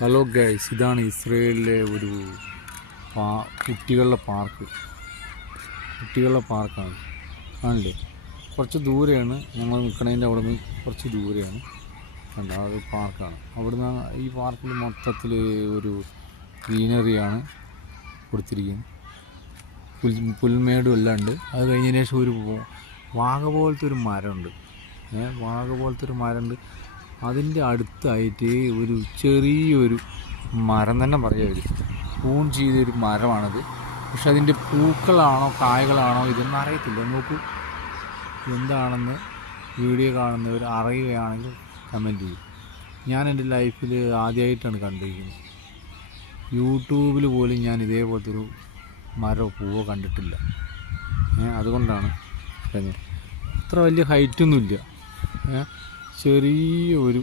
Hello guys, ഇതാണ് ഇസ്രയേലിലെ ഒരു കുട്ടികളുടെ പാർക്കാണ്. കാണില്ലേ, കുറച്ച് ദൂരെയാണ് ഞങ്ങൾ നിൽക്കണതിൻ്റെ അവിടെ നിന്ന് കുറച്ച് ദൂരെയാണ്. കണ്ട, അത് പാർക്കാണ്. അവിടുന്ന് ഈ പാർക്കിൽ മൊത്തത്തിൽ ഒരു ഗ്രീനറിയാണ് കൊടുത്തിരിക്കുന്നത്. പുൽമേടും എല്ലാം ഉണ്ട്. അത് കഴിഞ്ഞതിന് ശേഷം ഒരു വാഗ പോലത്തെ ഒരു മരമുണ്ട്. അതിൻ്റെ അടുത്തായിട്ട് ഒരു ചെറിയൊരു മരം തന്നെ പറയുക, പൂൺ ചെയ്തൊരു മരമാണത്. പക്ഷെ അതിൻ്റെ പൂക്കളാണോ കായകളാണോ ഇതൊന്നും അറിയത്തില്ല. നോക്കൂ, എന്താണെന്ന് വീഡിയോ കാണുന്നവർ അറിയുകയാണെങ്കിൽ കമൻറ്റ് ചെയ്യും. ഞാൻ എൻ്റെ ലൈഫിൽ ആദ്യമായിട്ടാണ് കണ്ടിരിക്കുന്നത്. യൂട്യൂബിൽ പോലും ഞാൻ ഇതേപോലത്തെ ഒരു മരമോ പൂവോ കണ്ടിട്ടില്ല. അതുകൊണ്ടാണ് കഴിഞ്ഞത്. അത്ര വലിയ ഹൈറ്റൊന്നുമില്ല, ചെറിയ ഒരു